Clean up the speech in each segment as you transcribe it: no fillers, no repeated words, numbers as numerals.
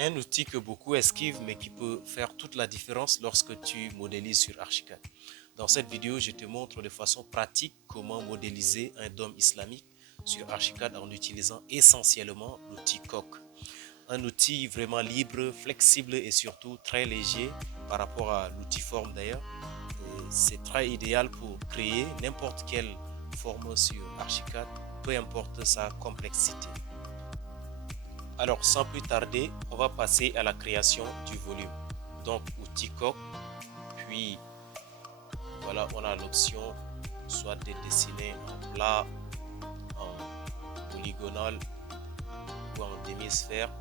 Un outil que beaucoup esquivent mais qui peut faire toute la différence lorsque tu modélises sur Archicad. Dans cette vidéo, je te montre de façon pratique comment modéliser un dôme islamique sur Archicad en utilisant essentiellement l'outil Coq. Un outil vraiment libre, flexible et surtout très léger par rapport à l'outil Forme d'ailleurs. C'est très idéal pour créer n'importe quelle forme sur Archicad, peu importe sa complexité. Alors sans plus tarder, on va passer à la création du volume. Donc outil Coq, puis voilà, on a l'option soit de dessiner en plat, en polygonal ou en demi-sphère.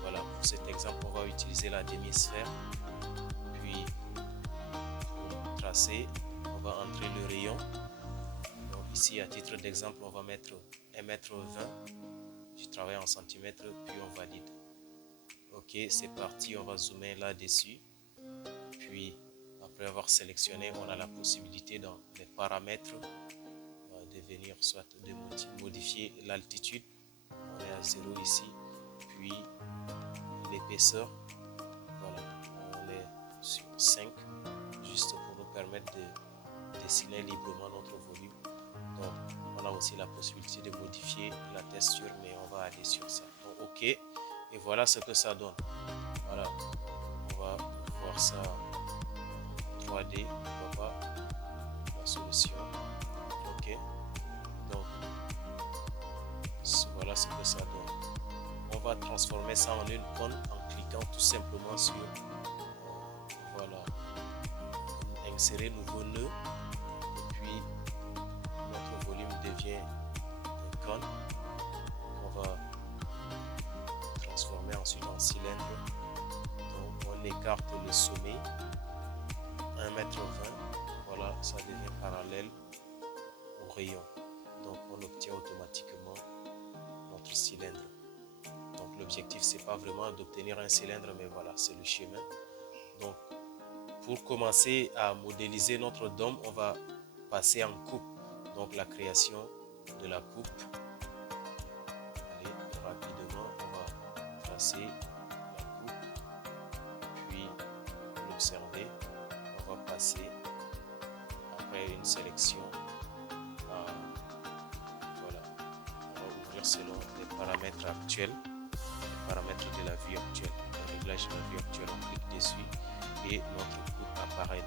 Voilà, pour cet exemple, on va utiliser la demi-sphère. Puis pour tracer, on va entrer le rayon. Donc ici, à titre d'exemple, on va mettre 1,20 m. Je travaille en centimètres, puis on valide. Ok, c'est parti, on va zoomer là-dessus. Puis, après avoir sélectionné, on a la possibilité dans les paramètres de venir soit de modifier l'altitude. On est à 0 ici. Puis, l'épaisseur. Voilà, on est sur 5, juste pour nous permettre de dessiner librement notre volume. Donc, on a aussi la possibilité de modifier la texture, mais on va aller sur ça. Donc, OK. Et voilà ce que ça donne. Voilà. On va voir ça en 3D. Pourquoi pas la solution. OK. Donc, voilà ce que ça donne. On va transformer ça en une cône en cliquant tout simplement sur voilà. Insérer nouveau nœud. Et puis, notre volume devient un cône. On va transformer ensuite en cylindre. Donc on écarte le sommet 1,20 m. Voilà, ça devient parallèle au rayon. Donc on obtient automatiquement notre cylindre. Donc l'objectif c'est pas vraiment d'obtenir un cylindre, mais voilà, c'est le chemin. Donc pour commencer à modéliser notre dôme, on va passer en coupe. Donc la création de la coupe. Allez, rapidement, on va tracer la coupe. Puis, vous l'observez, on va passer après une sélection. Voilà, on va ouvrir selon les paramètres actuels, les paramètres de la vue actuelle. Le réglage de la vue actuelle, on clique dessus et notre coupe apparaît,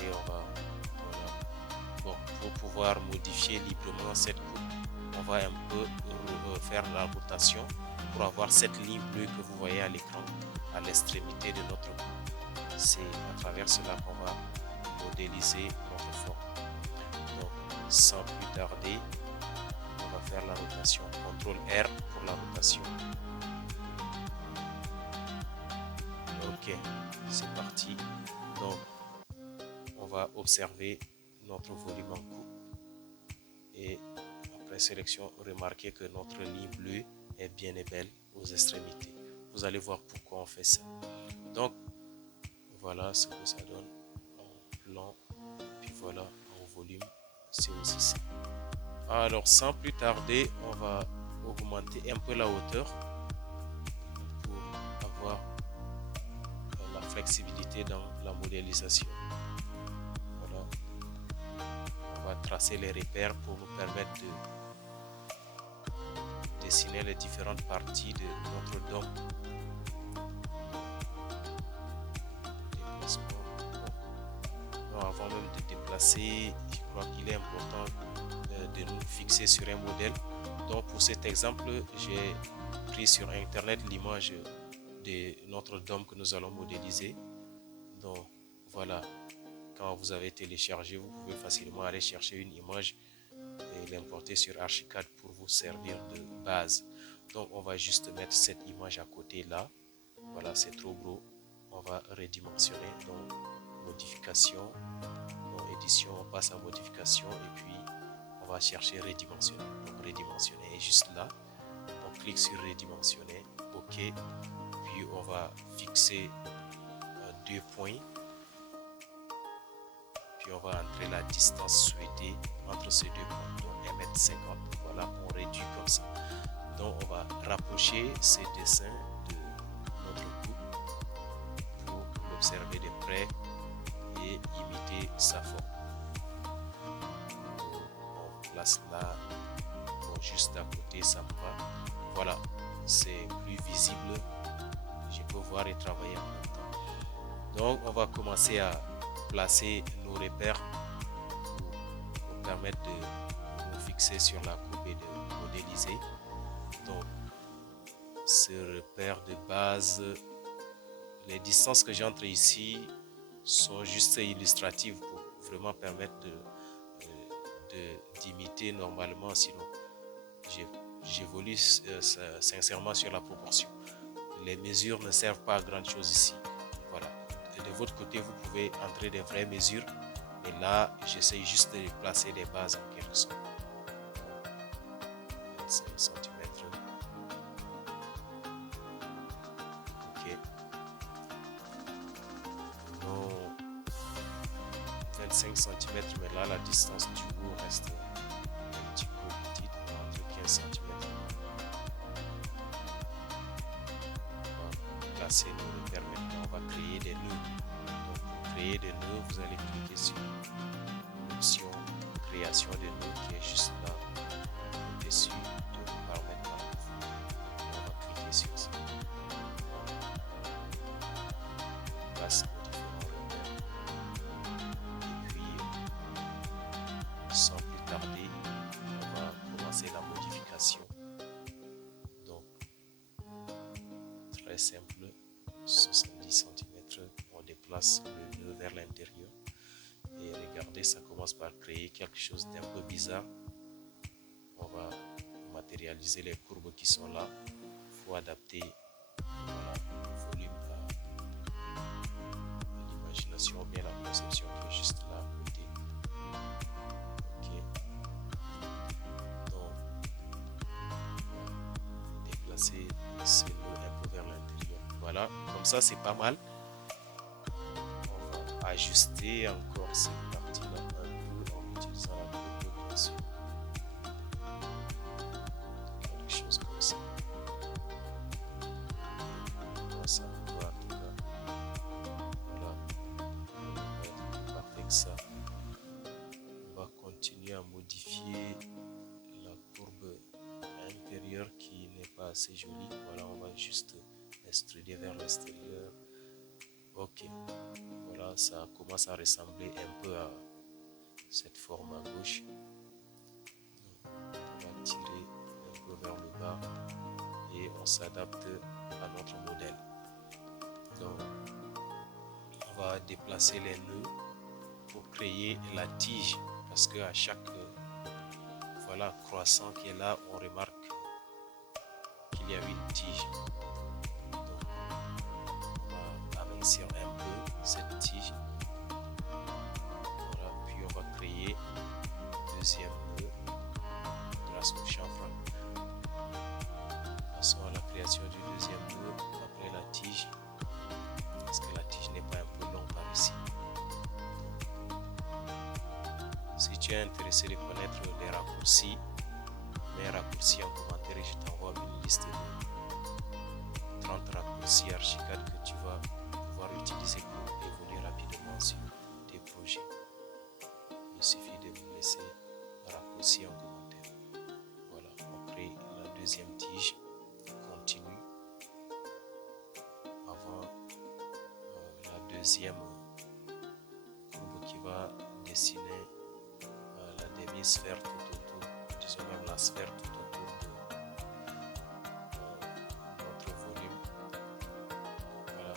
Et on va, voilà. Bon, pour pouvoir modifier librement cette coupe, on va un peu faire la rotation pour avoir cette ligne bleue que vous voyez à l'écran à l'extrémité de notre coupe. C'est à travers cela qu'on va modéliser notre forme. Donc, sans plus tarder, on va faire la rotation. CTRL R pour la rotation. Ok, c'est parti. Donc, on va observer notre volume en coupe. Et après sélection, remarquez que notre ligne bleue est bien et belle aux extrémités. Vous allez voir pourquoi on fait ça. Donc, voilà ce que ça donne en plan. Puis voilà, en volume, c'est aussi ça. Alors, sans plus tarder, on va augmenter un peu la hauteur pour avoir la flexibilité dans la modélisation. Voilà. On va tracer les repères pour nous permettre de dessiner les différentes parties de notre dôme. Avant même de déplacer, je crois qu'il est important de nous fixer sur un modèle. Donc pour cet exemple, j'ai pris sur internet l'image de notre dôme que nous allons modéliser. Donc voilà, quand vous avez téléchargé, vous pouvez facilement aller chercher une image et l'importer sur Archicad pour vous servir de base. Donc on va juste mettre cette image à côté là. Voilà, c'est trop gros. On va redimensionner. Donc modification, donc édition, on passe à modification et puis on va chercher redimensionner. Donc redimensionner est juste là. On clique sur redimensionner, ok. Puis on va fixer 2 points. Puis on va entrer la distance souhaitée entre ces deux points, donc 1,50 m. Voilà, on réduit comme ça. Donc on va rapprocher ces dessins de notre coupe pour l'observer de près et imiter sa forme. On place là, bon, juste à côté, ça me va. Voilà, c'est plus visible. Je peux voir et travailler en même temps. Donc on va commencer à placer nos repères pour nous permettre de nous fixer sur la coupe et de modéliser. Donc ce repère de base, les distances que j'entre ici sont juste illustratives pour vraiment permettre d'imiter normalement, sinon j'évolue sincèrement sur la proportion. Les mesures ne servent pas à grand chose ici. Voilà. Et de votre côté, vous pouvez entrer des vraies mesures. Et là, j'essaie juste de placer des bases en quelque sorte. 25 cm. Ok. Non. 25 cm, mais là, la distance du haut reste un petit peu petite, entre 15 cm. Placer nos repères maintenant, on va créer des nœuds. Donc pour créer des nœuds, vous allez cliquer sur l'option création des nœuds qui est juste là au-dessus de paramètres. On va cliquer sur ça. On place nos différents repères. Et puis sans plus tarder, on va commencer la modification. Donc très simple. 70 cm, on déplace le nœud vers l'intérieur et regardez, ça commence par créer quelque chose d'un peu bizarre. On va matérialiser les courbes qui sont là. Il faut adapter, voilà, le volume à l'imagination ou bien la conception qui est juste là à côté. Ok. Donc déplacer ce nœud un peu vers l'intérieur. Voilà, comme ça c'est pas mal. On va ajuster encore cette partie-là un peu en utilisant la courbe, bien sûr. Quelque chose comme ça. Moi, ça me va en tout cas. Voilà, on va être parfait que ça. On va continuer à modifier la courbe intérieure qui n'est pas assez jolie. Voilà, on va juste extruder vers l'extérieur. Ok, voilà, ça commence à ressembler un peu à cette forme à gauche. Donc, on va tirer un peu vers le bas et on s'adapte à notre modèle. Donc on va déplacer les nœuds pour créer la tige, parce que à chaque voilà, croissant qui est là, on remarque qu'il y a une tige. Sur un peu cette tige. Voilà, puis on va créer le deuxième nœud grâce au chanfre. Passons à la création du deuxième nœud après la tige, parce que la tige n'est pas un peu longue par ici. Si tu es intéressé de connaître les raccourcis, mets un raccourci en commentaire et je t'envoie une liste de 30 raccourcis Archicad que tu vas utiliser pour évoluer rapidement sur tes projets. Il suffit de me laisser un raccourci en commentaire. Voilà, on crée la deuxième tige continue avant la deuxième courbe qui va dessiner la demi-sphère tout autour, disons même la sphère tout autour de notre volume. Voilà.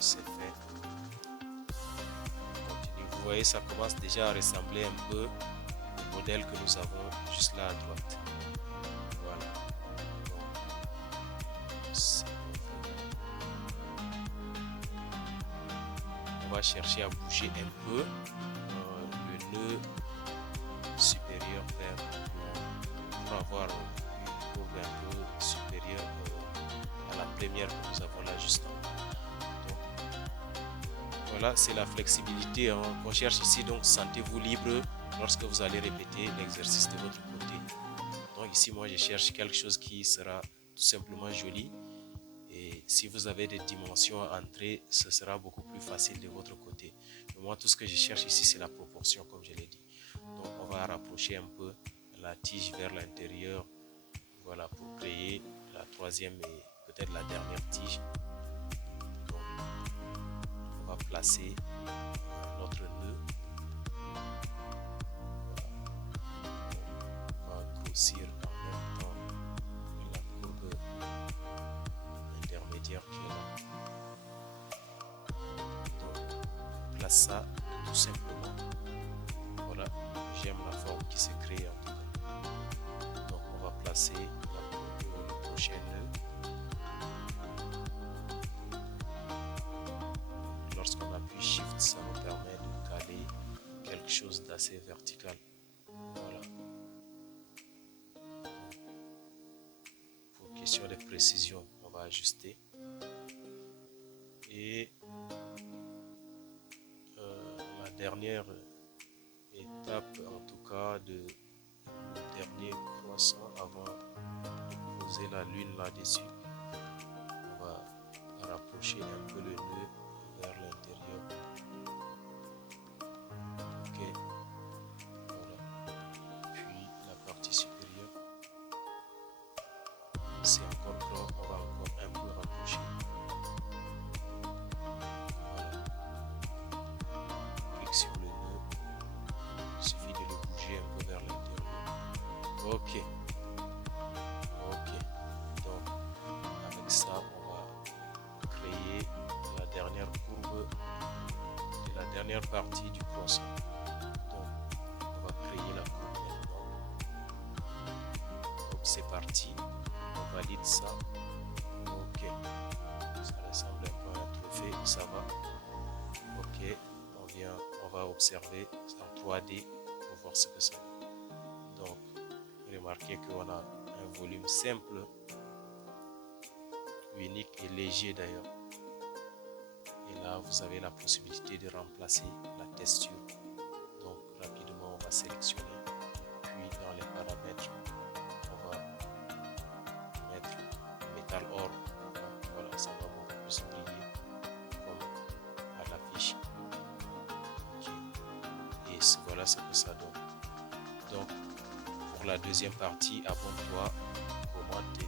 C'est fait. On continue. Vous voyez, ça commence déjà à ressembler un peu au modèle que nous avons juste là à droite. Voilà. On va chercher à bouger un peu le nœud supérieur vers pour avoir une courbe un peu supérieure à la première que nous avons là juste en bas. Donc, on Voilà, c'est la flexibilité qu'on cherche ici. Donc, sentez-vous libre lorsque vous allez répéter l'exercice de votre côté. Donc, ici, moi, je cherche quelque chose qui sera tout simplement joli. Et si vous avez des dimensions à entrer, ce sera beaucoup plus facile de votre côté. Mais moi, tout ce que je cherche ici, c'est la proportion, comme je l'ai dit. Donc, on va rapprocher un peu la tige vers l'intérieur. Voilà, pour créer la troisième et peut-être la dernière tige. Donc, on va placer notre nœud. Voilà. On va grossir en même temps la courbe intermédiaire qui est là. Donc, on place ça tout simplement. Voilà, j'aime la forme qui se crée en tout cas. Donc, on va placer le prochain nœud. Lorsqu'on appuie Shift, ça nous permet de caler quelque chose d'assez vertical. Voilà. Pour question de précision, on va ajuster. Et la dernière étape, en tout cas, le dernier croissant avant de poser la lune là-dessus, on va rapprocher un peu le nœud vers l'intérieur. Ok, voilà. Puis la partie supérieure, c'est encore grand, on va encore un peu rapprocher. Voilà. Clique sur le nœud, il suffit de le bouger un peu vers l'intérieur. Ok. Donc avec ça, on va créer la dernière courbe et la dernière partie du croissant. Donc on va créer la courbe maintenant. Donc c'est parti, on valide ça. Ok, ça ressemble un peu à un trophée, ça va. Ok, on va observer en 3D pour voir ce que ça fait. Donc remarquez qu'on a un volume simple, unique et léger d'ailleurs. Et là, vous avez la possibilité de remplacer la texture. Donc, rapidement, on va sélectionner. Puis, dans les paramètres, on va mettre métal or. Donc, voilà, ça va beaucoup plus briller comme à l'affiche. Okay. Et voilà ce que ça donne. Donc, pour la deuxième partie, abonne-toi, commente